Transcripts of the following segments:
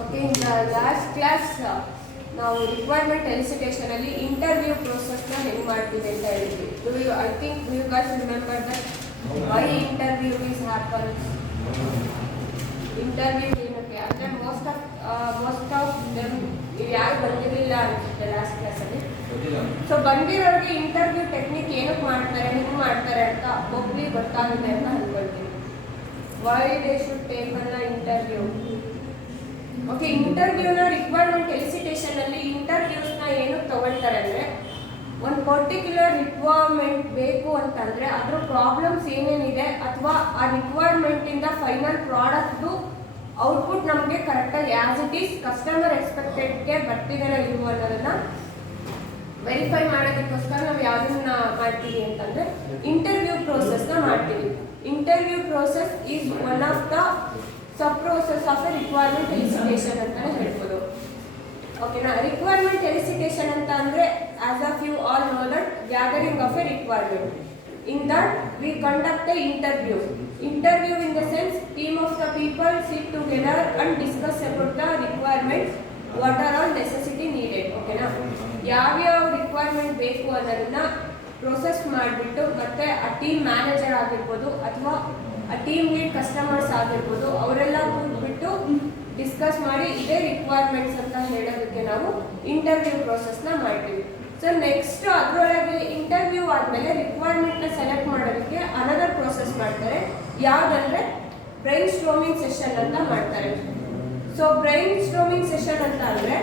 Okay, in the last class ನಾವು requirement elicitation ಅಲ್ಲಿ interview process ನ ಹೆಂಗ್ ಮಾಡ್ತೀವಿ ಅಂತ ಹೇಳಿದ್ವಿ. I think you guys remember that why interview is happen. Interview ಏನಕ್ಕೆ ಅಂದ್ರೆ ಮೋಸ್ಟ್ ಆಫ್ ದೆಮ್ ಯಾರು ಬಂದಿರಲಿಲ್ಲ ಅನ್ಸುತ್ತೆ ಲಾಸ್ಟ್ ಕ್ಲಾಸ್ ಅಲ್ಲಿ. ಸೊ ಬಂದಿರೋರಿಗೆ ಇಂಟರ್ವ್ಯೂ ಟೆಕ್ನಿಕ್ ಏನಕ್ಕೆ ಮಾಡ್ತಾರೆ, ಹೆಂಗ್ ಮಾಡ್ತಾರೆ ಅಂತ ಒಬ್ರಿಗೆ ಗೊತ್ತಾಗುತ್ತೆ ಅಂತ ಅನ್ಕೊಳ್ತೀನಿ. Why they should take an interview. Okay, ಇಂಟರ್ವ್ಯೂನ ರಿಕ್ವೈರ್ಮೆಂಟ್ ಎಲಿಸಿಟೇಷನ್ ಅಲ್ಲಿ ಇಂಟರ್ವ್ಯೂಸ್ನ ಏನಕ್ಕೆ ತಗೊಳ್ತಾರೆ ಅಂದರೆ, ಒಂದು ಪರ್ಟಿಕ್ಯುಲರ್ ರಿಕ್ವೈರ್ಮೆಂಟ್ ಬೇಕು ಅಂತಂದರೆ ಅದರ ಪ್ರಾಬ್ಲಮ್ಸ್ ಏನೇನಿದೆ ಅಥವಾ ಆ ರಿಕ್ವೈರ್ಮೆಂಟಿಂದ ಫೈನಲ್ ಪ್ರಾಡಕ್ಟ್ದು ಔಟ್ಪುಟ್ ನಮಗೆ ಕರೆಕ್ಟಾಗಿ ಆ್ಯಸ್ ಇಟ್ ಈಸ್ ಕಸ್ಟಮರ್ ಎಕ್ಸ್ಪೆಕ್ಟೆಡ್ಗೆ ಬರ್ತಿದೆಯೋ ಇಲ್ವೋ ಅನ್ನೋದನ್ನು ವೆರಿಫೈ ಮಾಡೋದಕ್ಕೋಸ್ಕರ ನಾವು ಯಾವುದನ್ನ ಮಾಡ್ತೀವಿ ಅಂತಂದರೆ ಇಂಟರ್ವ್ಯೂ ಪ್ರೋಸೆಸ್ನ ಮಾಡ್ತೀವಿ. Interview process is one of the sub process of a requirement elicitation ಅಂತಾನೆ ಹೇಳ್ಬೋದು. ಓಕೆನಾ, ರಿಕ್ವೈರ್ಮೆಂಟ್ ಎಲಿಸಿಟೇಷನ್ ಅಂತ ಅಂದರೆ as of you all know that gathering of a requirement. In that we conduct a interview. Interview in the sense team of the people sit together and discuss about the requirements, what are all necessity needed. ಓಕೆನಾ, ಯಾವ್ಯಾವ requirement ಬೇಕು ಅನ್ನೋದನ್ನ process ಮಾಡಿಬಿಟ್ಟು ಮತ್ತೆ ಆ team manager ಆಗಿರ್ಬೋದು ಅಥವಾ ಆ ಟೀಮ್ ಲೀಡ್ ಕಸ್ಟಮರ್ಸ್ ಆಗಿರ್ಬೋದು ಅವರೆಲ್ಲ ಕೂತ್ಬಿಟ್ಟು ಡಿಸ್ಕಸ್ ಮಾಡಿ ಇದೇ ರಿಕ್ವೈರ್ಮೆಂಟ್ಸ್ ಅಂತ ಹೇಳೋದಕ್ಕೆ ನಾವು ಇಂಟರ್ವ್ಯೂ ಪ್ರೋಸೆಸ್ನ ಮಾಡ್ತೀವಿ. ಸೊ ನೆಕ್ಸ್ಟ್ ಅದರೊಳಗೆ ಇಂಟರ್ವ್ಯೂ ಆದಮೇಲೆ ರಿಕ್ವೈರ್ಮೆಂಟ್ನ ಸೆಲೆಕ್ಟ್ ಮಾಡೋದಕ್ಕೆ ಅನದರ್ ಪ್ರೋಸೆಸ್ ಮಾಡ್ತಾರೆ. ಯಾವುದಂದ್ರೆ ಬ್ರೈನ್ ಸ್ಟ್ರೋಮಿಂಗ್ ಸೆಷನ್ ಅಂತ ಮಾಡ್ತಾರೆ. ಸೊ ಬ್ರೈನ್ ಸ್ಟ್ರೋಮಿಂಗ್ ಸೆಷನ್ ಅಂತ ಅಂದರೆ,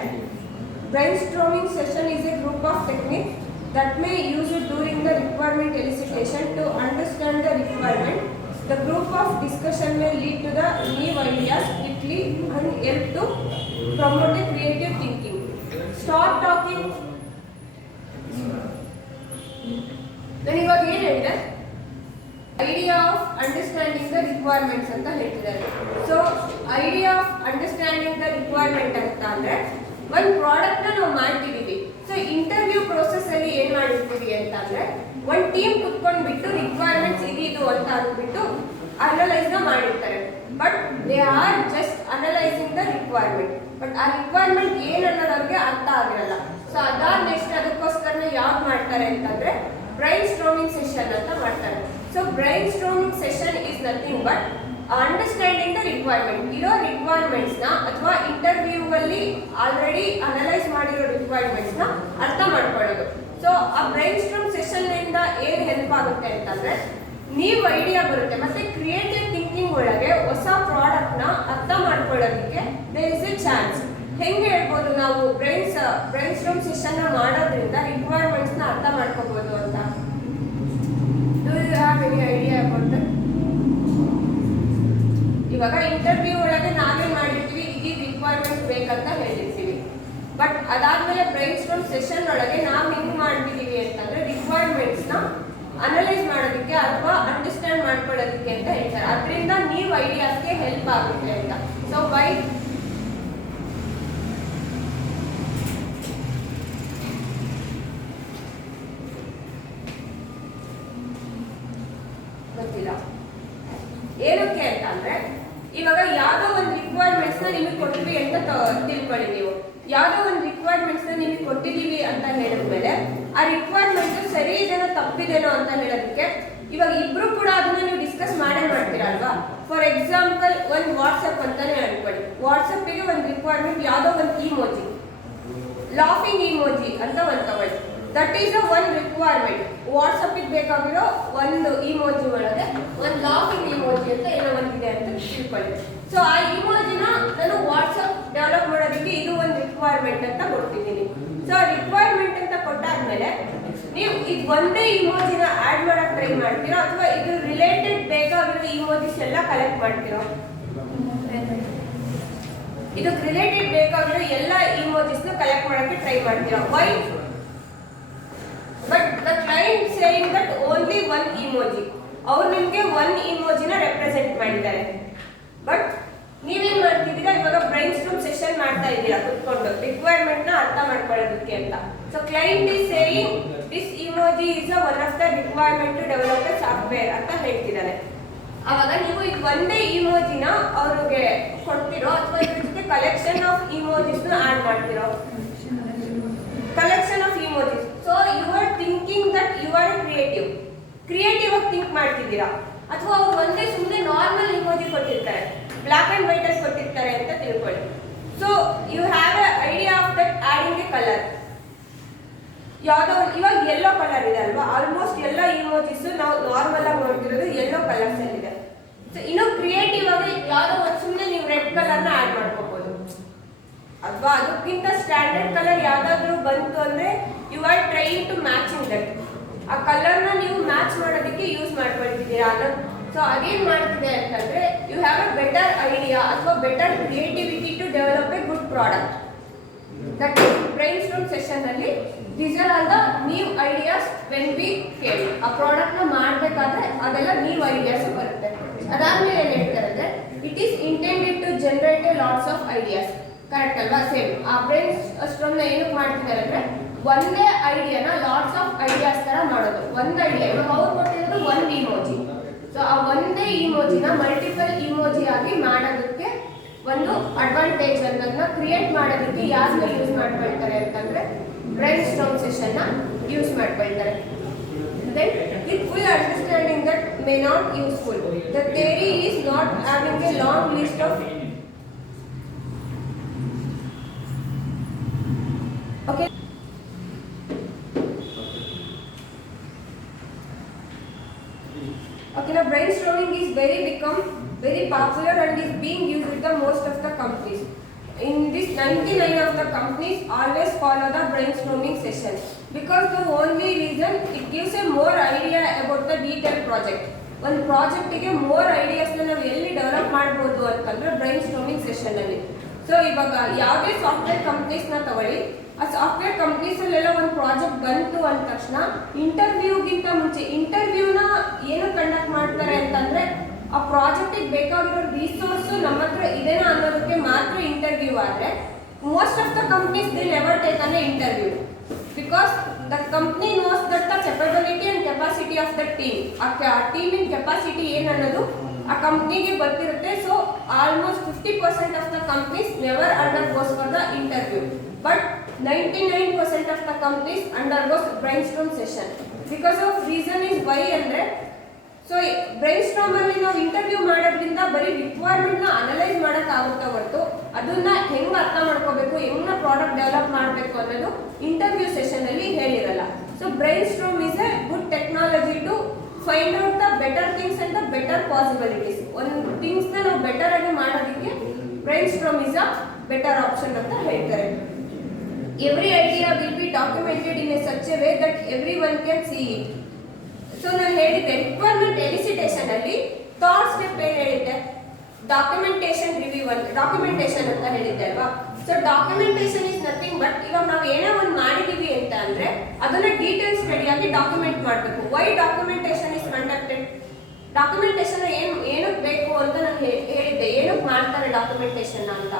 brainstorming session is a group of technique that may use it during the requirement elicitation to understand the requirement. The group of discussion may lead to the new ideas quickly and help to promote a creative thinking. Start talking. Then ಇವಾಗ ಏನು ಹೇಳಿದೆ, idea of understanding the requirements ಅಂತ ಹೇಳ್ತಿದ್ದಾರೆ. So idea of understanding the requirement ಅಂತ ಅಂದರೆ ಒಂದು ಪ್ರಾಡಕ್ಟ್ನ ನಾವು ಮಾಡ್ತಿದ್ದೀವಿ. ಸೊ ಇಂಟರ್ವ್ಯೂ ಪ್ರೋಸೆಸ್ ಅಲ್ಲಿ ಏನ್ ಮಾಡಿರ್ತೀವಿ ಅಂತ ಅಂದ್ರೆ, ಒಂದು ಟೀಮ್ ಕುತ್ಕೊಂಡ್ಬಿಟ್ಟು ರಿಕ್ವೈರ್ಮೆಂಟ್ಸ್ ಇದು ಅಂತ ಅಂದ್ಬಿಟ್ಟು ಅನಲೈಸ್ ನ ಮಾಡಿರ್ತಾರೆ. But they are just analysing the requirement. But ಆ ರಿಕ್ವೈರ್ಮೆಂಟ್ ಏನ್ ಅನ್ನೋದವ್ರಿಗೆ ಅರ್ಥ ಆಗಿರಲ್ಲ. ಸೊ ಅದಾದ ನೆಕ್ಸ್ಟ್ ಅದಕ್ಕೋಸ್ಕರ ಯಾವ್ದು ಮಾಡ್ತಾರೆ ಅಂತಂದ್ರೆ ಬ್ರೈನ್ ಸ್ಟ್ರೋಮಿಂಗ್ ಸೆಷನ್ ಅಂತ ಮಾಡ್ತಾರೆ. So brainstorming session is nothing but understanding the requirement. ಇರೋ ರಿಕ್ವೈರ್ಮೆಂಟ್ಸ್ನ ಅಥವಾ ಇಂಟರ್ವ್ಯೂ ಅಲ್ಲಿ ಆಲ್ರೆಡಿ ಅನಲೈಸ್ ಮಾಡಿರೋ ರಿಕ್ವೈರ್ಮೆಂಟ್ಸ್ನ ಅರ್ಥ ಮಾಡ್ಕೊಳ್ಳೋದು. ಸೊ ಆ ಬ್ರೈನ್ ಸ್ಟ್ರೋಮ್ ಸೆಷನ್ ಇಂದ ಏನು ಹೆಲ್ಪ್ ಆಗುತ್ತೆ ಅಂತಂದ್ರೆ, ನೀವು ಐಡಿಯಾ ಬರುತ್ತೆ ಮತ್ತೆ ಕ್ರಿಯೇಟಿವ್ ಥಿಂಕಿಂಗ್ ಒಳಗೆ ಹೊಸ ಪ್ರಾಡಕ್ಟ್ನ ಅರ್ಥ ಮಾಡ್ಕೊಳ್ಳೋದಕ್ಕೆ ದೇರ್ ಇಸ್ ಎ ಚಾನ್ಸ್. ಹೆಂಗೆ ಹೇಳ್ಬೋದು ನಾವು ಬ್ರೈನ್ ಸ್ಟ್ರೋಮ್ ಸೆಷನ್ ಮಾಡೋದ್ರಿಂದ ರಿಕ್ವೈರ್ಮೆಂಟ್ಸ್ನ ಅರ್ಥ ಮಾಡ್ಕೋಬಹುದು ಅಂತ? Do you have any idea about that? ಇವಾಗ ಇಂಟರ್ವ್ಯೂ ಒಳಗೆ ನಾವೇನು ಮಾಡಿರ್ತೀವಿ, ಈ ರಿಕ್ವೈರ್ಮೆಂಟ್ಸ್ ಬೇಕಂತ ಹೇಳಿರ್ತೀವಿ. ಬಟ್ ಅದಾದ್ಮೇಲೆ ಬ್ರೈನ್ ಸ್ಟ್ರೋಮ್ ಸೆಷನ್ ಒಳಗೆ ನಾವು ಹೆಂಗ್ ಮಾಡ್ತಿದೀವಿ ಅಂತಂದ್ರೆ ರಿಕ್ವೈರ್ಮೆಂಟ್ಸ್ನ ಅನಲೈಸ್ ಮಾಡೋದಕ್ಕೆ ಅಥವಾ ಅಂಡರ್ಸ್ಟ್ಯಾಂಡ್ ಮಾಡ್ಕೊಳ್ಳೋದಕ್ಕೆ ಅಂತ ಹೇಳ್ತಾರೆ. ಅದರಿಂದ ನೀವು ಐಡಿಯಾಸ್ಗೆ ಹೆಲ್ಪ್ ಆಗುತ್ತೆ ಅಂತ. ಸೊ ವೈ ಗೊತ್ತಿಲ್ಲ ಏನಕ್ಕೆ ಅಂತ ಅಂದ್ರೆ, ಇವಾಗ ಯಾವುದೋ ಒಂದು ರಿಕ್ವೈರ್ಮೆಂಟ್ಸ್ನ ನಿಮಗೆ ಕೊಟ್ಟಿವಿ ಅಂತ ತಿಳ್ಕೊಳ್ಳಿ. ನೀವು ಯಾವುದೋ ಒಂದು ರಿಕ್ವೈರ್ಮೆಂಟ್ಸ್ನ ನಿಮಗೆ ಕೊಟ್ಟಿದ್ದೀವಿ ಅಂತ ಹೇಳಿದ್ಮೇಲೆ ಆ ರಿಕ್ವೈರ್ಮೆಂಟ್ ಸರಿ ಇದೆನೋ ತಪ್ಪಿದೇನೋ ಅಂತ ಹೇಳೋದಕ್ಕೆ ಇವಾಗ ಇಬ್ರು ಕೂಡ ಅದನ್ನ ನೀವು ಡಿಸ್ಕಸ್ ಮಾಡ್ತೀರಲ್ವಾ. ಫಾರ್ ಎಕ್ಸಾಂಪಲ್ ಒಂದು ವಾಟ್ಸಪ್ ಅಂತಾನೆ ಅನ್ಕೊಳ್ಳಿ. ವಾಟ್ಸಪ್ಪಿಗೆ ಒಂದು ರಿಕ್ವೈರ್ಮೆಂಟ್ ಯಾವುದೋ ಒಂದು ಇಮೋಜಿ, ಲಾಫಿಂಗ್ ಇಮೋಜಿ ಅಂತ ಒಂದು ತಗೊಳ್ಳಿ. That is a one requirement. ವಾಟ್ಸಪ್ಪಿಗೆ ಬೇಕಾಗಿರೋ ಒಂದು ಇಮೋಜಿ ಒಳಗೆ ಒಂದು ಲಾಫಿಂಗ್ ಇಮೋಜಿ ಅಂತ ಏನೋ ಒಂದಿದೆ ಅಂತ ತಿಳ್ಕೊಳ್ಳಿ. ಸೊ ಆ ಇಮೋಜಿನ ನಾನು ವಾಟ್ಸಪ್ ಡೆವಲಪ್ ಮಾಡೋದಕ್ಕೆ ಇದು ಒಂದು ರಿಕ್ವೈರ್ಮೆಂಟ್ ಅಂತ ಕೊಡ್ತಿದ್ದೀನಿ. ಸೊ ರಿಕ್ವೈರ್ಮೆಂಟ್ ಅಂತ ಕೊಟ್ಟಾದ್ಮೇಲೆ ನೀವು ಇದು ಒಂದೇ ಇಮೋಜಿನ ಆ್ಯಡ್ ಮಾಡೋಕ್ಕೆ ಟ್ರೈ ಮಾಡ್ತೀರಾ ಅಥವಾ ಇದು ರಿಲೇಟೆಡ್ ಬೇಕಾಗಿರೋ ಇಮೋಜಿಸ್ ಎಲ್ಲ ಕಲೆಕ್ಟ್ ಮಾಡ್ತೀರೋ? ಇದಕ್ಕೆ ರಿಲೇಟೆಡ್ ಬೇಕಾಗಿರೋ ಎಲ್ಲ ಇಮೋಜಿಸ್ನ ಕಲೆಕ್ಟ್ ಮಾಡೋಕ್ಕೆ ಟ್ರೈ ಮಾಡ್ತೀರಾ? Why? But the client saying that only one emoji. ಅವ್ರು ನಿಮಗೆ ಒನ್ ಇಮೋಜಿನ ರೆಪ್ರೆಸೆಂಟ್ ಮಾಡಿದ್ದಾರೆ. ಬಟ್ ನೀವೇನ್ ಮಾಡ್ತಿದ್ದೀರಾ, ಇವಾಗ ಬ್ರೈನ್ ಸ್ಟ್ರೋಮ್ ಸೆಷನ್ ಮಾಡ್ತಾ ಇದ್ದೀರಾ ಕುತ್ಕೊಂಡು ರಿಕ್ವೈರ್ಮೆಂಟ್ನ ಅರ್ಥ ಮಾಡ್ಕೊಳ್ಳೋದಕ್ಕೆ ಅಂತ. So client is saying this emoji is one of the requirement to develop a software ಅಂತ ಹೇಳ್ತಿದ್ದಾರೆ. ಅವಾಗ ನೀವು ಈಗ ಒಂದೇ ಇಮೋಜಿನ ಅವ್ರಿಗೆ ಕೊಡ್ತಿರೋ ಅಥವಾ ಇದ್ರ ಜೊತೆ ಕಲೆಕ್ಷನ್ ಆಫ್ ಇಮೋಜಿಸ್ ಆಡ್ ಮಾಡ್ತಿರೋ collection of emojis. So you are thinking that you are creative ಆಗಿ ಥಿಂಕ್ ಮಾಡ್ತಿದ್ದೀರಾ, ಅಥವಾ ಅವ್ರು ಒಂದೇ ಸುಮ್ಮನೆ ನಾರ್ಮಲ್ ಇಮೋಜಿ ಕೊಟ್ಟಿರ್ತಾರೆ, ಬ್ಲಾಕ್ ಅಂಡ್ ವೈಟ್ ಅಲ್ಲಿ ಕೊಟ್ಟಿರ್ತಾರೆ ಅಂತ ತಿಳ್ಕೊಳ್ಳಿ. So you have a idea of that adding a colour. ಯಾವುದೋ ಇವಾಗ ಯೆಲ್ಲೋ ಕಲರ್ ಇದೆ ಅಲ್ವಾ, ಆಲ್ಮೋಸ್ಟ್ ಎಲ್ಲ ಇಮೋಜಿಸ್ ನಾವು ನಾರ್ಮಲ್ ಆಗಿ ನೋಡ್ತಿರೋದು ಯೆಲ್ಲೋ ಕಲರ್ಸ್ ಅಲ್ಲಿ ಇದೆ. ಸೊ ಇನ್ನು ಕ್ರಿಯೇಟಿವ್ ಆಗಿ ಯಾವುದೋ ಒಂದು ಸುಮ್ಮನೆ ನೀವು ರೆಡ್ ಕಲರ್ನ ಆಡ್ ಮಾಡ್ಕೋಬಹುದು, ಅಥವಾ ಅದಕ್ಕಿಂತ ಸ್ಟ್ಯಾಂಡರ್ಡ್ ಕಲರ್ ಯಾವ್ದಾದ್ರು ಬಂತು ಅಂದ್ರೆ you are trying to matching that. ಆ ಕಲರ್ನ ನೀವು ಮ್ಯಾಚ್ ಮಾಡೋದಕ್ಕೆ ಯೂಸ್ ಮಾಡ್ಕೊಳ್ತಿದ್ದೀರಾ. ಸೊ ಅದೇನ್ ಮಾಡ್ತಿದೆ ಅಂತಂದ್ರೆ you have a better idea ಅಥವಾ better creativity to develop a good product. That brainstorm session ಅಲ್ಲಿ these are all the new ideas when we ಕೇಳಿ. ಆ ಪ್ರಾಡಕ್ಟ್ ನ ಮಾಡಬೇಕಾದ್ರೆ ಅದೆಲ್ಲ ನ್ಯೂ ಐಡಿಯಾಸ್ ಬರುತ್ತೆ. ಅದಾದ್ಮೇಲೆ ಏನ್ ಹೇಳ್ತಾರೆ ಅಂದ್ರೆ it is intended to generate a lots of ideas. Correct ಅಲ್ವಾ? ಸೇಮ್ ಆ ಬ್ರೈನ್ ಸ್ಟಾರ್ಮ್ ನ ಏನಕ್ಕೆ ಮಾಡ್ತಿದ್ದಾರೆ ಅಂದ್ರೆ ಒಂದೇ ಐಡಿಯಾನ ಲಾಟ್ಸ್ ಆಫ್ ಐಡಿಯಾಸ್ ತರ ಮಾಡೋದು. ಒಂದು ಐಡಿಯಾ ಇವಾಗ ಅವ್ರು ಕೊಟ್ಟಿರೋದು ಒಂದು ಇಮೋಜಿ, ಸೊ ಆ ಒಂದೇ ಇಮೋಜಿನ ಮಲ್ಟಿಪಲ್ ಇಮೋಜಿ ಆಗಿ ಮಾಡೋದಕ್ಕೆ ಒಂದು ಅಡ್ವಾಂಟೇಜ್ ಅನ್ನೋದನ್ನ ಕ್ರಿಯೇಟ್ ಮಾಡೋದಕ್ಕೆ ಯಾರನ್ನ ಯೂಸ್ ಮಾಡ್ಕೊಳ್ತಾರೆ ಅಂತಂದ್ರೆ ಬ್ರೈನ್ ಸ್ಟಾರ್ಮ್ ಸೆಷನ್ ನ ಯೂಸ್ ಮಾಡ್ಕೊಳ್ತಾರೆ. Then with full understanding that may not useful. The theory is not having a long list of okay. Okay, now brainstorming is become very popular and is being used with the most of the companies. In this 99 of the companies always follow the brainstorming session because the only reason it gives a more idea about the detailed project. One project ಗೆ more ideas ನ ನಾವು ಎಲ್ಲಿ develop ಮಾಡಬಹುದು ಅಂತಂದ್ರೆ brainstorming session ಅಲ್ಲಿ. So ಇವಾಗ ಯಾವುದೇ software companies ನ ತಗೊಳ್ಳಿ, ಆ ಸಾಫ್ಟ್ವೇರ್ ಕಂಪ್ನೀಸ್ ಅಲ್ಲೆಲ್ಲ ಒಂದು ಪ್ರಾಜೆಕ್ಟ್ ಬಂತು ಅಂದ ತಕ್ಷಣ ಇಂಟರ್ವ್ಯೂಗಿಂತ ಮುಂಚೆ ಇಂಟರ್ವ್ಯೂನ ಏನು ಕಂಡಕ್ಟ್ ಮಾಡ್ತಾರೆ ಅಂತಂದ್ರೆ ಆ ಪ್ರಾಜೆಕ್ಟಿಗೆ ಬೇಕಾಗಿರೋ ರಿಸೋರ್ಸ್ ನಮ್ಮ ಹತ್ರ ಇದೆನಾ ಅನ್ನೋದಕ್ಕೆ ಮಾತ್ರ ಇಂಟರ್ವ್ಯೂ. ಆದ್ರೆ most of the companies they never take an interview because the company knows that the capability and capacity of the team. ಆ ಟೀಮಿನ ಕೆಪಾಸಿಟಿ ಏನು ಅನ್ನೋದು ಆ ಕಂಪ್ನಿಗೆ ಗೊತ್ತಿರುತ್ತೆ. So almost 50% of the companies never undergoes for the interview, but 99% of the companies undergoes brainstorm session. Because of reason is why ಅಂದ್ರೆ so brainstorm ಅಲ್ಲಿ ನಾವು ಇಂಟರ್ವ್ಯೂ ಮಾಡೋದ್ರಿಂದ ಬರೀ ರಿಕ್ವೈರ್ಮೆಂಟ್ ನ ಅನಲೈಸ್ ಮಾಡಕ್ ಆಗುತ್ತಾ ಹೊರತು ಅದನ್ನ ಹೆಂಗ್ ಅರ್ಥ ಮಾಡ್ಕೋಬೇಕು, ಹೆಂಗ್ ಪ್ರಾಡಕ್ಟ್ ಡೆವಲಪ್ ಮಾಡಬೇಕು ಅನ್ನೋದು ಇಂಟರ್ವ್ಯೂ ಸೆಷನ್ ಅಲ್ಲಿ ಹೇಳಿರಲ್ಲ. So brainstorm is a good technology to find out the better things and the better possibilities. ಒಂದು ಥಿಂಗ್ಸ್ ನ ನಾವು ಬೆಟರ್ ಆಗಿ ಮಾಡೋದಕ್ಕೆ brainstorm is a better option ಅಂತ ಹೇಳ್ತಾರೆ. Every idea will be documented in a such a way that every one can see it. So ನಾನು ಹೇಳಿದ್ದೆ requirement elicitation ಅಲ್ಲಿ ಥರ್ಡ್ ಸ್ಟೆಪ್ ಏನ್ ಹೇಳಿದ್ದೆ, ಡಾಕ್ಯುಮೆಂಟೇಶನ್ ರಿವ್ಯೂ ಅಂತ ಡಾಕ್ಯುಮೆಂಟೇಶನ್ ಅಂತ ಹೇಳಿದ್ದೆ ಅಲ್ವಾ. So documentation is nothing but ಇವಾಗ ನಾವು ಏನೋ ಒಂದು ಮಾಡಿದೀವಿ ಅಂತ ಅಂದ್ರೆ ಅದನ್ನ ಡೀಟೇಲ್ ಸ್ಟಡಿ ಆಗಿ ಡಾಕ್ಯುಮೆಂಟ್ ಮಾಡಬೇಕು. Why documentation is conducted, documentation ಏನಕ್ಕೆ ಬೇಕು ಅಂತ ನಾನು ಹೇಳಿದ್ದೆ, ಏನಕ್ಕೆ ಮಾಡ್ತಾರೆ ಡಾಕ್ಯುಮೆಂಟೇಶನ್ ಅಂತ.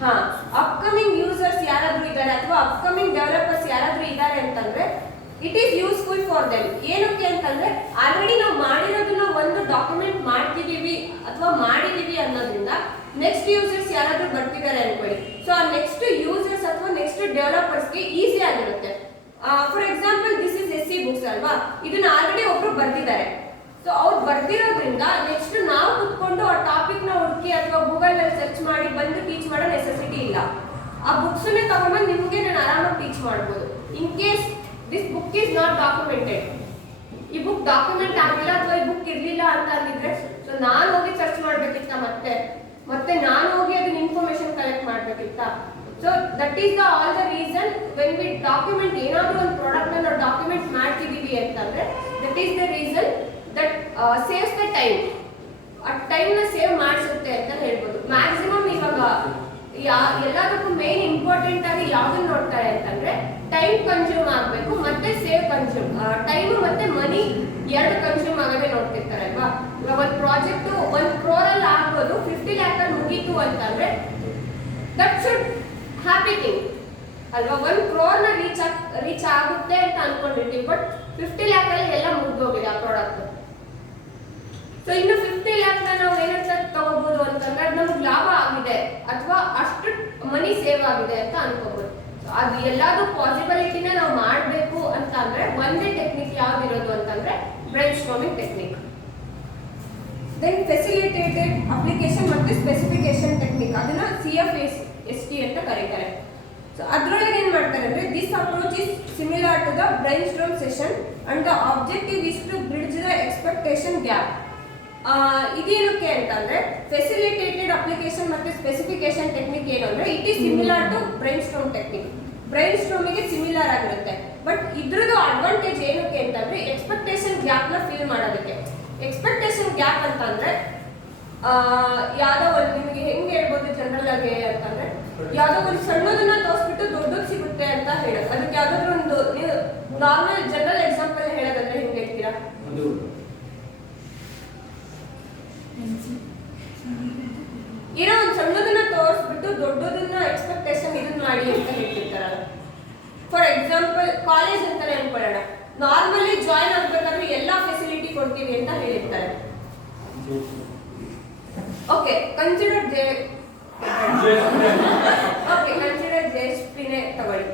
ಹಾ, ಅಪ್ಕಮಿಂಗ್ ಯೂಸರ್ಸ್ ಯಾರಾದ್ರೂ ಇದ್ದಾರೆ ಅಥವಾ ಅಪ್ಕಮಿಂಗ್ ಡೆವಲಪರ್ಸ್ ಯಾರಾದ್ರೂ ಇದ್ದಾರೆ ಅಂತಂದ್ರೆ it is useful for them. ಏನಕ್ಕೆ ಅಂತಂದ್ರೆ ಆಲ್ರೆಡಿ ನಾವು ಮಾಡಿರೋದನ್ನ ಒಂದು ಡಾಕ್ಯುಮೆಂಟ್ ಮಾಡ್ತಿದೀವಿ ಅಥವಾ ಮಾಡಿದೀವಿ ಅನ್ನೋದ್ರಿಂದ ನೆಕ್ಸ್ಟ್ ಯೂಸರ್ಸ್ ಯಾರಾದ್ರೂ ಬರ್ತಿದ್ದಾರೆ ಅನ್ಕೊಳ್ಳಿ. ಸೊ ಆ ನೆಕ್ಸ್ಟ್ ಯೂಸರ್ಸ್ ಅಥವಾ ನೆಕ್ಸ್ಟ್ ಡೆವಲಪರ್ಸ್ಗೆ ಈಸಿ ಆಗಿರುತ್ತೆ. For example this is SC books ಅಲ್ವಾ, ಇದನ್ನ ಆಲ್ರೆಡಿ ಒಬ್ರು ಬರ್ತಿದ್ದಾರೆ. ಸೊ ಅವ್ರು ಬರ್ದಿರೋದ್ರಿಂದ ನೆಕ್ಸ್ಟ್ ನಾವು ಕುತ್ಕೊಂಡು ಆ ಟಾಪಿಕ್ ನ ಹುಡುಕಿ ಅಥವಾ ಗೂಗಲ್ ನಲ್ಲಿ ಸರ್ಚ್ ಮಾಡಿ ಬಂದು ಟೀಚ್ ಮಾಡೋ ನೆಸೆಸಿಟಿ ಇಲ್ಲ. ಆ ಬುಕ್ಸ್ ನೇ ತಗೊಂಡು ನಿಮ್ಗೆ ನಾನು ಆರಾಮಾಗಿ ಟೀಚ್ ಮಾಡ್ಬೋದು. In case this book is not documented, ಈ ಬುಕ್ ಡಾಕ್ಯುಮೆಂಟ್ ಆಗಿಲ್ಲ ಅಥವಾ ಈ ಬುಕ್ ಇರ್ಲಿಲ್ಲ ಅಂತ ಅಂದಿದ್ರೆ ಸೊ ನಾನು ಹೋಗಿ ಸರ್ಚ್ ಮಾಡ್ಬೇಕಿತ್ತ, ಮತ್ತೆ ನಾನು ಹೋಗಿ ಅದನ್ನ ಇನ್ಫಾರ್ಮೇಶನ್ ಕಲೆಕ್ಟ್ ಮಾಡ್ಬೇಕಿತ್ತ. So that is the all the reason when we document ಏನಾದ್ರೂ ಒಂದು ಪ್ರಾಡಕ್ಟ್ ನ ನಾವು ಡಾಕ್ಯುಮೆಂಟ್ ಮಾಡ್ತಿದೀವಿ ಅಂತಂದ್ರೆ that is the reason that saves the time. ಆ ಟೈಮ್ ನ ಸೇವ್ ಮಾಡಿಸುತ್ತೆ ಅಂತ ಹೇಳ್ಬೋದು. ಮ್ಯಾಕ್ಸಿಮಮ್ ಇವಾಗ ಎಲ್ಲದಕ್ಕೂ ಮೇನ್ ಇಂಪಾರ್ಟೆಂಟ್ ಆಗಿ ಯಾವ್ದನ್ನ ನೋಡ್ತಾರೆ ಅಂತಂದ್ರೆ ಟೈಮ್ ಕನ್ಸ್ಯೂಮ್ ಆಗ್ಬೇಕು ಮತ್ತೆ ಸೇವ್ ಕನ್ಸ್ಯೂಮ್, ಟೈಮ್ ಮತ್ತೆ ಮನಿ ಎರಡು ಕನ್ಸ್ಯೂಮ್ ಆಗೋದೇ ನೋಡ್ತಿರ್ತಾರೆ ಅಲ್ವಾ. ಇವಾಗ ಒಂದು ಪ್ರಾಜೆಕ್ಟ್ 1 crore ಅಲ್ಲಿ ಆಗ್ಬೋದು, 50 lakh ಅಲ್ಲಿ ಮುಗೀತು ಅಂತಂದ್ರೆ ದಟ್ ಶುಡ್ ಹ್ಯಾಪಿ ಥಿಂಗ್ ಅಲ್ವಾ. 1 crore ನ ರೀಚ್ ಆಗುತ್ತೆ ಅಂತ ಅನ್ಕೊಂಡಿರ್ತೀವಿ, ಬಟ್ 50 lakh ಅಲ್ಲಿ ಎಲ್ಲ ಮುಗ್ದೋಗಿದೆ ಆ ಪ್ರಾಡಕ್ಟ್. ಸೊ ಇನ್ನು 50 lakh ನ ನಾವು ಏನಂತ ತಗೋಬಹುದು ಅಂತಂದ್ರೆ ಅದು ನಮ್ಗೆ ಲಾಭ ಸೇವ್ ಆಗಿದೆ ಅಂತ ಅನ್ಕೋಬಹುದು. ಅದು ಎಲ್ಲಾದ್ರೂ ಪಾಸಿಬಿಲಿಟಿನ ನಾವು ಮಾಡಬೇಕು ಅಂತ ಅಂದ್ರೆ ಒಂದೇ ಟೆಕ್ನಿಕ್ ಯಾವ್ದಿರೋದು ಅಂತಂದ್ರೆ brainstorming technique. Then facilitated application ಮತ್ತು ಸ್ಪೆಸಿಫಿಕೇಶನ್ ಟೆಕ್ನಿಕ್, ಅದನ್ನ CFST ಅಂತ ಕರೀತಾರೆ. ಸೊ ಅದ್ರೊಳಗೆ ಏನ್ ಮಾಡ್ತಾರೆ ಅಂದ್ರೆ this approach is similar to the brainstorm session and the objective is to bridge the expectation gap. ಇದೇನಕ್ಕೆ ಅಂತಂದ್ರೆ ಫೆಸಿಲಿಟೇಟೆಡ್ ಅಪ್ಲಿಕೇಶನ್ ಮತ್ತೆ ಸ್ಪೆಸಿಫಿಕೇಶನ್ ಟೆಕ್ನಿಕ್ ಏನು ಅಂದ್ರೆ it is similar to brainstorm technique. ಬ್ರೈನ್ ಸ್ಟ್ರಾಮಿಗೆ ಸಿಮಿಲರ್ ಆಗಿರುತ್ತೆ. ಬಟ್ ಇದ್ರದ್ದು advantage ಏನಕ್ಕೆ ಅಂತಂದ್ರೆ ಎಕ್ಸ್ಪೆಕ್ಟೇಷನ್ ಗ್ಯಾಪ್ ನ ಫಿಲ್ ಮಾಡೋದಕ್ಕೆ. ಎಕ್ಸ್ಪೆಕ್ಟೇಷನ್ ಗ್ಯಾಪ್ ಅಂತಂದ್ರೆ ಯಾವ್ದೋ ಒಂದು ನಿಮಗೆ ಹೆಂಗೆ ಹೇಳ್ಬೋದು ಜನರಲ್ ಆಗಿ ಅಂತಂದ್ರೆ ಯಾವ್ದೋ ಒಂದು ಸಣ್ಣದನ್ನ ತೋರಿಸ್ಬಿಟ್ಟು ದೊಡ್ಡದು ಸಿಗುತ್ತೆ ಅಂತ ಹೇಳೋದು. ಅದಕ್ಕೆ ಯಾವ್ದಾದ್ರು ಒಂದು ನೀವು ನಾರ್ಮಲ್ ಜನರಲ್ ಎಕ್ಸಾಂಪಲ್ ಹೇಳೋದಂದ್ರೆ ಹೆಂಗೆ ಹೇಳ್ತೀರಾ? ಏನೋ ಒಂದು ಸಣ್ಣದನ್ನ ತೋರಿಸ್ಬಿಟ್ಟು ದೊಡ್ಡದನ್ನ ಎಕ್ಸ್ಪೆಕ್ಟೇಷನ್ ಇದನ್ನ ಮಾಡಿ ಅಂತ ಹೇಳ್ತಿರ್ತಾರಲ್ಲ. ಫಾರ್ ಎಕ್ಸಾಂಪಲ್ ಕಾಲೇಜ್ ಅಂತಾನೆ ಅನ್ಕೊಳ್ಳೋಣ. ನಾರ್ಮಲಿ ಜಾಯಿನ್ ಆಗ್ಬೇಕಾದ್ರೆ ಎಲ್ಲಾ ಫೆಸಿಲಿಟಿ ಕೊಡ್ತೀವಿ ಅಂತ ಹೇಳಿರ್ತಾರೆ. ಓಕೆ, ಕನ್ಸಿಡರ್ JSPನೇ ತಗೊಳ್ಳಿ.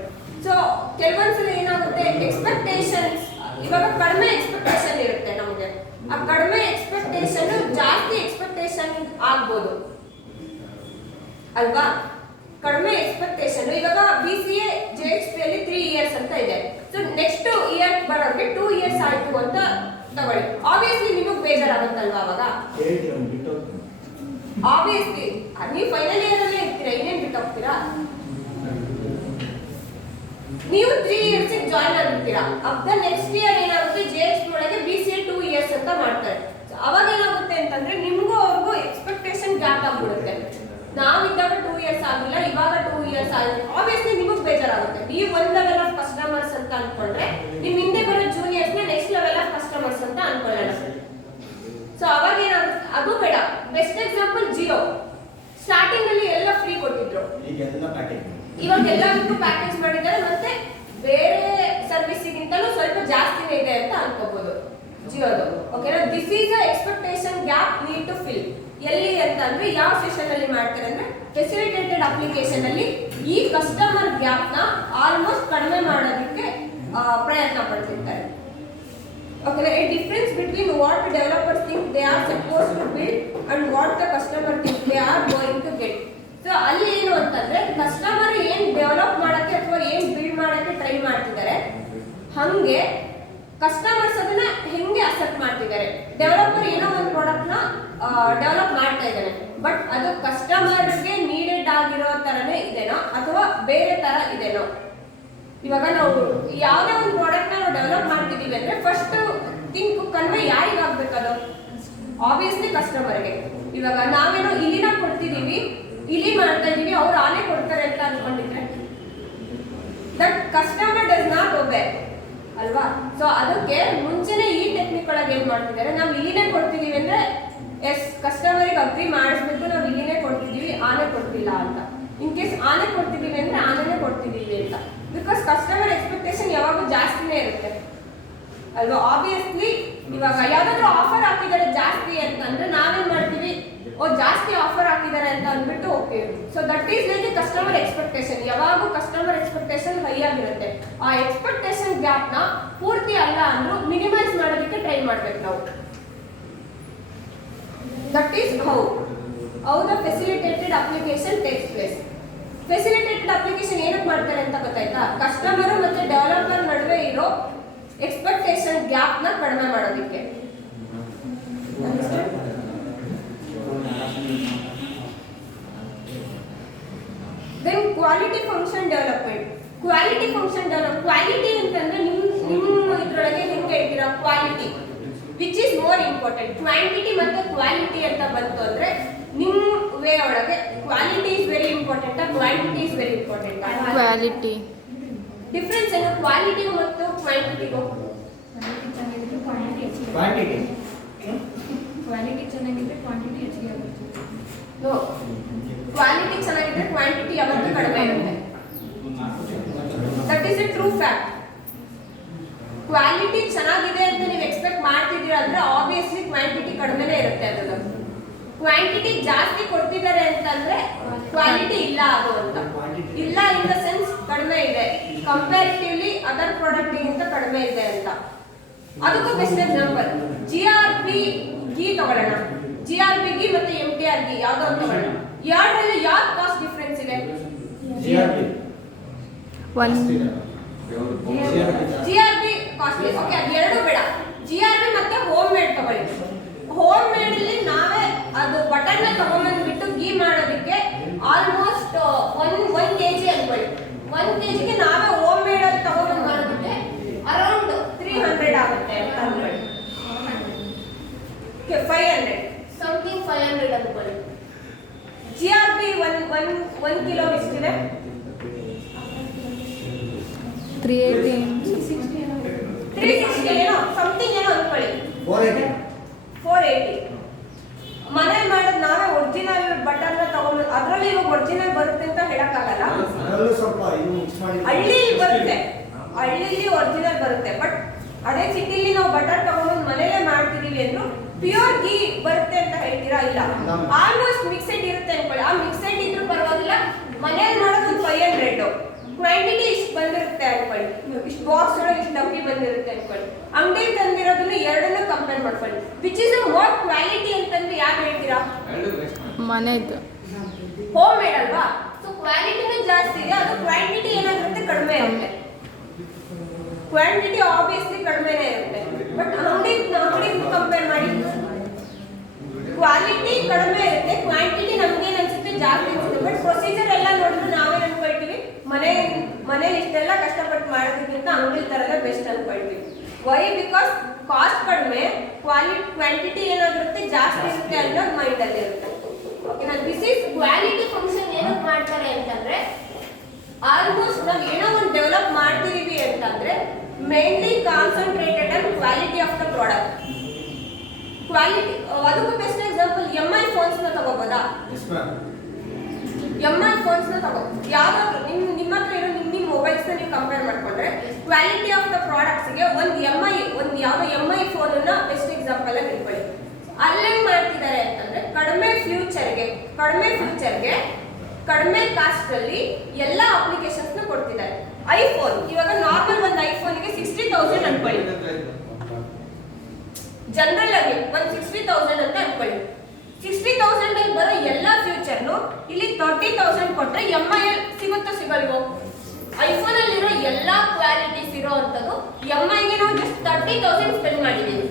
ಸೊ ಕೆಲವೊಂದ್ಸಲ ಏನಾಗುತ್ತೆ, ಎಕ್ಸ್ಪೆಕ್ಟೇಷನ್ಸ್ ಇವಾಗ ಕಡಿಮೆ ಎಕ್ಸ್ಪೆಕ್ಟೇಷನ್ ಇರುತ್ತೆ ನಮಗೆ. ಆ ಕಡಿಮೆ ಎಕ್ಸ್ಪೆಕ್ಟೇಷನ್ ಜಾಸ್ತಿ ಎಕ್ಸ್ಪೆಕ್ಟೇಷನ್ ಆಗ್ಬೋದು ಅಲ್ವಾ? ಕಡಿಮೆ ಎಕ್ಸ್ಪೆಕ್ಟೇಷನ್ ಇವಾಗ BCA JSP ಅಲ್ಲಿ 3 ಇಯರ್ಸ್ ಅಂತ ಇದೆ. ಸೊ ನೆಕ್ಸ್ಟ್ ಇಯರ್ ಬರೋಕ್ಕೆ 2 ಇಯರ್ಸ್ ಆಯ್ತು ಅಂತ ತಗೊಳ್ಳಿ. ಆಬ್ವಿಯಸ್ಲಿ ನಿಮಗೆ ಬೇಜಾರಾಗುತ್ತಲ್ವಾ ಅವಾಗ? ಆಬ್ವಿಯಸ್ಲಿ ನೀವು ಫೈನಲ್ ಇಯರ್ ಅಲ್ಲೇ ಇರ್ತೀರಾ, ಇನ್ನೇನ್ ಬಿಟ್ಟು ಹೋಗ್ತೀರಾ? ನೀವು 3 ಇಯರ್ಸ್ ಜಾಯಿನ್ ಆಗಿರ್ತೀರಾ. ಅಪ್ ದ ನೆಕ್ಸ್ಟ್ ಇಯರ್ ಏನಾಗುತ್ತೆ, JSP ಒಳಗೆ BCA 2 ಇಯರ್ಸ್ ಅಂತ ಮಾಡ್ತಾರೆ. ಅವಾಗ ಏನಾಗುತ್ತೆ ಅಂತಂದ್ರೆ ನಿಮ್ಗೂ ಅವ್ರಿಗೂ ಎಕ್ಸ್ಪೆಕ್ಟೇಷನ್ ಗ್ಯಾಪ್ ಆಗ್ಬಿಡುತ್ತೆ. ನಾವಿದ್ದಾಗ 2 ಇಯರ್ಸ್ ಆಗಿಲ್ಲ, ಇವಾಗ 2 ಇಯರ್ಸ್ ಆಗಿದೆ. ಆಬ್ವಿಯಸ್ಲಿ ನಿಮಗೆ ಬೇಜಾರಾಗುತ್ತೆ. ನೀವು ಒಂದ್ ಲೆವೆಲ್ ಆಫ್ ಕಸ್ಟಮರ್ಸ್ ಅಂತ ಅನ್ಕೊಂಡ್ರೆ ನಿಮ್ ಹಿಂದೆ ಬರೋ ಜೂನಿಯರ್ಸ್ ನ ನೆಕ್ಸ್ಟ್ ಲೆವೆಲ್ ಆಫ್ ಕಸ್ಟಮರ್ಸ್ ಅಂತ ಅನ್ಕೊಳ್ಳೋಣ. ಸೊ ಅವಾಗ ಏನಾಗುತ್ತೆ, ಅದು ಬೇಡ. Best example Jio. ಸ್ಟಾರ್ಟಿಂಗ್ ಅಲ್ಲಿ ಎಲ್ಲ ಫ್ರೀ ಕೊಟ್ಟಿದ್ರು, ಇವಾಗ ಎಲ್ಲದಕ್ಕೂ ಪ್ಯಾಕೇಜ್ ಮಾಡಿದ್ದಾರೆ. ಮತ್ತೆ ಬೇರೆ ಸರ್ವಿಸ್ಗಿಂತಲೂ ಸ್ವಲ್ಪ ಜಾಸ್ತಿನೇ ಇದೆ ಅಂತ ಅನ್ಕೋಬಹುದು ಜಿಯೋದು. ಓಕೆನಾ? This is a expectation gap need to fill. ಎಲ್ಲಿ ಅಂತ ಅಂದ್ರೆ ಯಾವ ಸೆಷನ್ ಅಲ್ಲಿ ಮಾಡ್ತಾರೆ ಅಂದ್ರೆ ಫೆಸಿಲಿಟೇಟೆಡ್ ಅಪ್ಲಿಕೇಶನ್ ಅಲ್ಲಿ ಈ ಕಸ್ಟಮರ್ ಗ್ಯಾಪ್ ನ ಆಲ್ಮೋಸ್ಟ್ ಕಡಿಮೆ ಮಾಡೋದಕ್ಕೆ ಪ್ರಯತ್ನ ಪಡ್ತಿರ್ತಾರೆ. Okay, a difference between what developers think they are supposed to build and what the customer thinks they are going to get. So ಅಲ್ಲಿ ಏನು ಅಂತಂದ್ರೆ ಕಸ್ಟಮರ್ ಏನ್ ಡೆವಲಪ್ ಮಾಡಕ್ಕೆ ಅಥವಾ ಏನ್ ಬಿಲ್ಡ್ ಮಾಡಕ್ಕೆ ಟ್ರೈ ಮಾಡ್ತಿದ್ದಾರೆ, ಹಂಗೆ ಕಸ್ಟಮರ್ಸ್ ಅದನ್ನ ಹೆಂಗೆ ಅಕ್ಸೆಪ್ಟ್ ಮಾಡ್ತಿದ್ದಾರೆ. ಡೆವಲಪರ್ ಏನೋ ಒಂದು ಪ್ರಾಡಕ್ಟ್ ನ ಡೆವಲಪ್ ಮಾಡ್ತಾ ಇದ್ದಾನೆ, ಬಟ್ ಅದು ಕಸ್ಟಮರ್ಗೆ ನೀಡೆಡ್ ಆಗಿರೋ ತರನೇ ಇದೆನೋ ಅಥವಾ ಬೇರೆ ತರ ಇದೆನೋ. ಇವಾಗ ನಾವು ಯಾವುದೇ ಒಂದು ಪ್ರಾಡಕ್ಟ್ ನಾವು ಡೆವಲಪ್ ಮಾಡ್ತಿದೀವಿ ಅಂದ್ರೆ ಫಸ್ಟ್ ಥಿಂಕ್ ಕನ್ವೆ ಯಾರಿಗೆ ಆಗ್ಬೇಕದು? ಆಬ್ವಿಯಸ್ಲಿ ಕಸ್ಟಮರ್ಗೆ. ಇವಾಗ ನಾವೇನೋ ಇಲಿನ ಕೊಡ್ತಿದೀವಿ, ಇಲಿ ಮಾಡ್ತಾ ಇದೀವಿ, ಅವ್ರು ಆನೆ ಕೊಡ್ತಾರೆ ಅಂತ ಅನ್ಕೊಂಡಿದ್ರೆ that customer does not obey ಅಲ್ವಾ? ಸೊ ಅದಕ್ಕೆ ಮುಂಚೆನೆ ಈ ಟೆಕ್ನಿಕ್ ಒಳಗೆ ಏನ್ ಮಾಡ್ತಿದ್ದಾರೆ, ನಾವು ಇಲಿನೇ ಕೊಡ್ತಿದೀವಿ ಅಂದ್ರೆ ಎಸ್ ಕಸ್ಟಮರಿಗೆ ಅಗ್ರಿ ಮಾಡಿಸ್ಬೇಕು, ನಾವು ಇಲಿನೇ ಕೊಡ್ತಿದೀವಿ ಆನೆ ಕೊಡ್ತಿಲ್ಲ ಅಂತ. ಇನ್ ಕೇಸ್ ಆನೆ ಕೊಡ್ತಿದೀವಿ ಅಂದ್ರೆ ಆನೆನೇ ಕೊಡ್ತಿದೀವಿ ಅಂತ. ಬಿಕಾಸ್ ಕಸ್ಟಮರ್ ಎಕ್ಸ್ಪೆಕ್ಟೇಷನ್ ಯಾವಾಗೂ ಜಾಸ್ತಿನೇ ಇರುತ್ತೆ ಅಲ್ವಾ? ಆಬ್ವಿಯಸ್ಲಿ ಇವಾಗ ಯಾವ್ದಾದ್ರು ಆಫರ್ ಹಾಕಿದ್ದಾರೆ ಜಾಸ್ತಿ ಅಂತಂದ್ರೆ ನಾವೇನ್ ಮಾಡ್ತೀವಿ, ಓ ಜಾಸ್ತಿ ಆಫರ್ ಹಾಕಿದ್ದಾರೆ ಅಂತ ಅಂದ್ಬಿಟ್ಟು ಹೋಗ್ತೀವಿ. So that is like customer expectation. ಯಾವಾಗೂ ಕಸ್ಟಮರ್ ಎಕ್ಸ್ಪೆಕ್ಟೇಷನ್ ಹೈ ಆಗಿರುತ್ತೆ. ಆ ಎಕ್ಸ್ಪೆಕ್ಟೇಷನ್ ಗ್ಯಾಪ್ ನ ಪೂರ್ತಿ ಅಲ್ಲ ಅಂದ್ರೂ ಮಿನಿಮೈಸ್ ಮಾಡೋದಕ್ಕೆ ಟ್ರೈ ಮಾಡ್ಬೇಕು ನಾವು. That is how the facilitated application takes place. Facilitated application ಏನಕ್ಕೆ ಮಾಡ್ತಾರೆ ಅಂತ ಗೊತ್ತಾಯ್ತಾ? ಕಸ್ಟಮರ್ ಮತ್ತೆ ಡೆವಲಪರ್ ನಡುವೆ ಇರೋ ಎಕ್ಸ್ಪೆಕ್ಟೇಷನ್ ಗ್ಯಾಪ್ ನ ಕಡಿಮೆ ಮಾಡೋದಕ್ಕೆ. Then quality function development. Quality ಅಂತಂದ್ರೆ ನಿಮ್ಮ ಇದ್ರೊಳಗೆ ಹೆಂಗೆ ಹೇಳ್ತೀರಾ, quality which is more important. Quantity ಮತ್ತೆ ಕ್ವಾಲಿಟಿ ಅಂತ ಬಂತು ಅಂದ್ರೆ ನಿಮ್ಮ ವೇ ಒಳಗೆ quality is very important, quantity is very important. Quality difference ಏನು ಕ್ವಾಲಿಟಿಗೂ ಮತ್ತು ಕ್ವಾಂಟಿಟಿಗೂ? ಕ್ವಾಲಿಟಿ ಚೆನ್ನಾಗಿದ್ರೆ ಕ್ವಾಂಟಿಟಿ ಹೆಚ್ಚಿಗೆ ಆಗುತ್ತೆ. ನೋ, ಕ್ವಾಲಿಟಿ ಚೆನ್ನಾಗಿದ್ರೆ ಕ್ವಾಂಟಿಟಿ ಯಾವತ್ತೂ ಕಡಿಮೆ ಇರುತ್ತೆ. That is A true fact. Quality ಚೆನ್ನಾಗಿದೆ ಅಂತ ನೀವು ಎಕ್ಸ್ಪೆಕ್ಟ್ ಮಾಡ್ತಿದ್ದೀರಾ ಅಂದ್ರೆ ಆಬ್ವಿಯಸ್ಲಿ ಕ್ವಾಂಟಿಟಿ ಕಡಿಮೆನೇ ಇರುತ್ತೆ. ಅದ್ರದ್ದು ಕ್ವಾಂಟಿಟಿ ಜಾಸ್ತಿ ಕೊಡ್ತಿದ್ದಾರೆ ಅಂತಂದ್ರೆ ಕ್ವಾಲಿಟಿ ಇಲ್ಲ ಅದು ಅಂತ. ಕಂಪ್ಯಾರಿಟಿವ್ಲಿ ಅದರ್ ಪ್ರಾಡಕ್ಟ್ ಗಿಂತ ಕಡಿಮೆ ಇದೆ ಅಂತ. ಅದಕ್ಕೂ ಬೆಸ್ಟ್ ಎಕ್ಸಾಂಪಲ್ GRP ಘೀ ತಗೊಳ್ಳೋಣ. GRP ಘೀ ಮತ್ತೆ MTR ಘೀ ಯಾವ್ದೋ ಒಂದು ತಗೊಳ್ಳೋಣ. ಎರಡರಲ್ಲಿ ಯಾವ ಕಾಸ್ಟ್ ಡಿಫರೆನ್ಸ್ ಇದೆ? GRP costly. ಓಕೆ, ಅದು ಎರಡು ಬೇಡ. GRP ಮತ್ತೆ ಹೋಮ್ ಮೇಡ್ ತಗೊಳ್ಳಿ. ಹೋಮ್ ಮೇಡ್ ಅಲ್ಲಿ ನಾವೇ ಅದು ಬಟನ್ ತಗೊಂಡ್ಬಂದ್ಬಿಟ್ಟು ಘೀ ಮಾಡೋದಕ್ಕೆ ಆಲ್ಮೋಸ್ಟ್ 1 kg ಅನ್ಕೊಳ್ಳಿ. 1 kg ಗೆ ನಾವೇ ಹೋಮ್ ಮೇಡ್ ಅಲ್ಲಿ ತಗೊಂಡ್ಬಂದು ಮಾಡೋದಕ್ಕೆ ಅರೌಂಡ್ 300 ಆಗುತ್ತೆ ಅಂತ ಅನ್ಕೊಳ್ಳಿ. 500 ಸಮಥಿಂಗ್ 500 ಅನ್ಕೊಳ್ಳಿ. GRP 1 ಕಿಲೋ ಎಷ್ಟಿದೆ? 360 ಏನೋ ಸಮಥಿಂಗ್ ಏನೋ ಅನ್ಕೊಳ್ಳಿ. 480. ಮನೇಲಿ ಮಾಡೋದು ನಾವೇ ಒರಿಜಿನಲ್ ಬಟನ್ ತಗೊಂಡು ಅದರಲ್ಲಿ ಇವಾಗ ಒರಿಜಿನಲ್ ಬರುತ್ತೆ ಅಂತ ಹೇಳಕ್ಕಾಗಲ್ಲ. ಹಳ್ಳಿಲಿ ಬರುತ್ತೆ, ಹಳ್ಳಿಲಿ ಒರಿಜಿನಲ್ ಬರುತ್ತೆ. ಬಟ್ ಅದೇ ಸಿಟಿಲಿ ನಾವು ಬಟರ್ ತಗೊಂಡು ಮನೇಲೆ ಮಾಡ್ತಿದೀವಿ ಅಂದ್ರು ಪ್ಯೂರ್ ಘೀ ಬರುತ್ತೆ ಅಂತ ಹೇಳ್ತೀರಾ? ಇಲ್ಲ, ಆಲ್ಮೋಸ್ಟ್ ಮಿಕ್ಸೆಡ್ ಇರುತ್ತೆ ಅನ್ಕೊಳ್ಳಿ. ಆ ಮಿಕ್ಸೆಡ್ ಇದ್ರೂ ಪರವಾಗಿಲ್ಲ. ಮನೇಲಿ ಮಾಡೋದು ಒಂದು 500 ಕ್ವಾಂಟಿಟಿ ಇಷ್ಟು ಬಂದಿರುತ್ತೆ ಅನ್ಕೊಳ್ಳಿ. ಇಷ್ಟು ಬಾಕ್ಸ್ ಒಳಗೆ ಇಷ್ಟು ಡಬ್ಬಿ ಬಂದಿರುತ್ತೆ ಅನ್ಕೊಳ್ಳಿ. ಅಂಗಡಿ ತಂದಿರೋದನ್ನ ಎರಡನ್ನೂ ಕಂಪೇರ್ ಮಾಡ್ಕೊಳ್ಳಿ. Which is a more quality ಅಂತಂದ್ರೆ ಯಾರು ಹೇಳ್ತೀರಾ? ಮನೆದು ಹೋಮ್ ಮೇಡ್ ಅಲ್ವಾ? ಸೊ ಕ್ವಾಲಿಟಿನೂ ಜಾಸ್ತಿ ಇದೆ, ಅದು ಕ್ವಾಂಟಿಟಿ ಏನಾಗಿರುತ್ತೆ ಕಡಿಮೆ ಇರುತ್ತೆ. ಕ್ವಾಂಟಿಟಿ ಆಬ್ವಿಯಸ್ಲಿ ಕಡಿಮೆನೇ ಇರುತ್ತೆ. ಬಟ್ ಅಂಗಡಿ ಕಂಪೇರ್ ಮಾಡಿ ಕ್ವಾಲಿಟಿ ಕಡಿಮೆ ಇರುತ್ತೆ, ಕ್ವಾಂಟಿಟಿ ನಮ್ಗೇನು ಅನ್ಸುತ್ತೆ ಜಾಸ್ತಿ ಅನ್ಸುತ್ತೆ. ಬಟ್ ಪ್ರೊಸೀಜರ್ ಎಲ್ಲ ನೋಡಿದ್ರೆ ನಾವೇನು ಅನ್ಕೊಳ್ತೀವಿ, ಮನೇಲಿ ಇಷ್ಟೆಲ್ಲ ಕಷ್ಟಪಟ್ಟು ಮಾಡೋದಕ್ಕಿಂತ ಅಂಗಡಿ ತರದೇ ಬೆಸ್ಟ್ ಅನ್ಕೊಳ್ತೀವಿ. ವೈ? ಬಿಕಾಸ್ ಕಾಸ್ಟ್ ಕಡಿಮೆ, ಕ್ವಾಂಟಿಟಿ ಏನಾಗಿರುತ್ತೆ ಜಾಸ್ತಿ ಇರುತ್ತೆ ಅನ್ನೋದು ಮೈಂಡಲ್ಲಿ ಇರುತ್ತೆ. ಓಕೆನಾ? This is quality function. ಏನಕ್ಕೆ ಮಾಡ್ತಾರೆ ಅಂತಂದ್ರೆ ಆಲ್ಮೋಸ್ಟ್ ನಾವು ಏನೋ ಒಂದು ಡೆವಲಪ್ ಮಾಡ್ತಿದೀವಿ ಅಂತಂದ್ರೆ mainly concentrated on quality of the product. Quality ಅದಕ್ಕೂ ಬೆಸ್ಟ್ ಎಕ್ಸಾಂಪಲ್ MI ಫೋನ್ಸ್ ನ ತಗೋಬೋದಾ? MI ಫೋನ್ಸ್ ನ ತಗೋ, ಯಾವ್ದಾದ್ರು ನಿಮ್ಮ ಹತ್ರ ಇರೋ ನಿಮ್ಮ ಮೊಬೈಲ್ಸ್ ನ ನೀವು ಕಂಪೇರ್ ಮಾಡ್ಕೊಂಡ್ರೆ ಕ್ವಾಲಿಟಿ ಆಫ್ ದ ಪ್ರಾಡಕ್ಟ್ಸ್ ಗೆ ಒಂದು ಯಾವ್ದೋ MI ಫೋನ್ ಅನ್ನ ಬೆಸ್ಟ್ ಎಕ್ಸಾಂಪಲ್ ಆಗಿ ಇಟ್ಕೊಳ್ಳಿ. ಅಲ್ಲೇನ್ ಮಾಡ್ತಿದ್ದಾರೆ ಅಂತಂದ್ರೆ ಕಡಿಮೆ ಫ್ಯೂಚರ್ಗೆ ಕಡಿಮೆ ಕಾಸ್ಟ್ ಅಲ್ಲಿ ಎಲ್ಲ ಅಪ್ಲಿಕೇಶನ್ಸ್ ನ ಕೊಡ್ತಿದ್ದಾರೆ. ಐಫೋನ್ ಇವಾಗ ನಾರ್ಮಲ್ ಒಂದು ಐಫೋನ್ಗೆ 60,000 ಅನ್ಕೊಳ್ಳಿ. ಜನರಲ್ ಆಗಿ ಒಂದು 60,000 ಅಂತ ಅನ್ಕೊಳ್ಳಿ. 60,000 ಅಲ್ಲಿ ಬರೋ ಎಲ್ಲ ಫ್ಯೂಚರ್ನು ಇಲ್ಲಿ 30,000 ಕೊಟ್ರೆ MI ಸಿಗುತ್ತೋ ಸಿಗಲ್ವೋ? ಐಫೋನ್ ಅಲ್ಲಿರೋ ಎಲ್ಲಾ ಕ್ವಾಲಿಟೀಸ್ ಇರೋ ಅಂತದ್ದು MI ಗೆ ನಾವು ಜಸ್ಟ್ 30,000 ಸ್ಪೆಂಡ್ ಮಾಡಿದೀವಿ.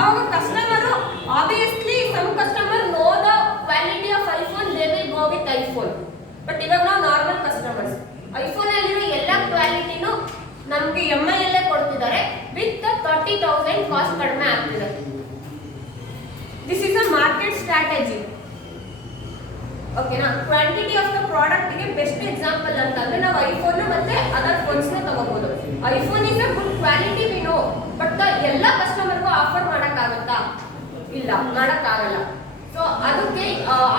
ಅವಾಗ customer obviously some customer know the quality of iPhone, they will go with iPhone. But ಇವಾಗ ನಾವು ನಾರ್ಮಲ್ ಕಸ್ಟಮರ್ಸ್ ಐಫೋನ್ ಅಲ್ಲಿರೋ ಎಲ್ಲ ಕ್ವಾಲಿಟಿನೂ ನಮ್ಗೆ MI ಅಲ್ಲೇ ಕೊಡ್ತಿದ್ದಾರೆ. ವಿತ್ 30,000 ಕಾಸ್ಟ್ ಕಡಿಮೆ ಆಗ್ತಿದೆ. This is a market strategy. ಓಕೆನಾ? ಕ್ವಾಂಟಿಟಿ ಆಫ್ ದ ಪ್ರಾಡಕ್ಟ್ ಗೆ ಬೆಸ್ಟ್ ಎಕ್ಸಾಂಪಲ್ ಅಂತಂದ್ರೆ ನಾವು ಐಫೋನ್ ಮತ್ತೆ ಅದರ್ ಫೋನ್ಸ್ ನ ತಗೋಬಹುದು. IPhone is a good quality we know, but ಎಲ್ಲ ಕಸ್ಟಮರ್ಗೂ ಆಫರ್ ಮಾಡಕ್ಕಾಗತ್ತಾ? ಇಲ್ಲ, ಮಾಡಕ್ಕಾಗಲ್ಲ. ಸೊ ಅದಕ್ಕೆ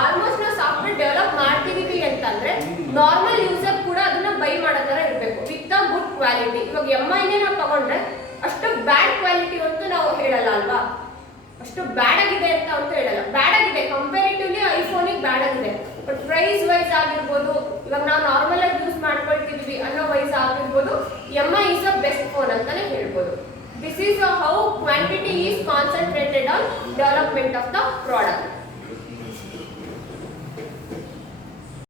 ಆಲ್ಮೋಸ್ಟ್ ನಾವು ಸಾಫ್ಟ್ವೇರ್ ಡೆವಲಪ್ ಮಾಡ್ತಿದೀವಿ ಅಂತಂದ್ರೆ ನಾರ್ಮಲ್ ಯೂಸರ್ ಕೂಡ ಅದನ್ನ ಬೈ ಮಾಡೋ ತರ ಇರಬೇಕು ವಿತ್ ಅ ಗುಡ್ ಕ್ವಾಲಿಟಿ. ಇವಾಗ MI ನೇ ನಾವು ತಗೊಂಡ್ರೆ ಅಷ್ಟು ಬ್ಯಾಡ್ ಕ್ವಾಲಿಟಿ ಅಂತೂ ನಾವು ಹೇಳಲ್ಲ ಅಲ್ವಾ? ಅಷ್ಟು ಬ್ಯಾಡ್ ಆಗಿದೆ ಅಂತ ಹೇಳಲ್ಲ. ಬ್ಯಾಡ್ ಆಗಿದೆ ಕಂಪೇರಿಟಿವ್ಲಿ ಐಫೋನಿಗೆ ಬ್ಯಾಡ್ ಆಗಿದೆ. ಬಟ್ ಪ್ರೈಸ್ ವೈಸ್ ಆಗಿರ್ಬೋದು, ಇವಾಗ ನಾವು ನಾರ್ಮಲ್ ಆಗಿ ಯೂಸ್ ಮಾಡ್ಕೊಳ್ತಿದೀವಿ ಅನ್ನೋ ವೈಸ್ ಆಗಿರ್ಬೋದು, MI is a best phone ಅಂತಾನೆ ಹೇಳ್ಬೋದು. This is how quantity is concentrated on development of the product.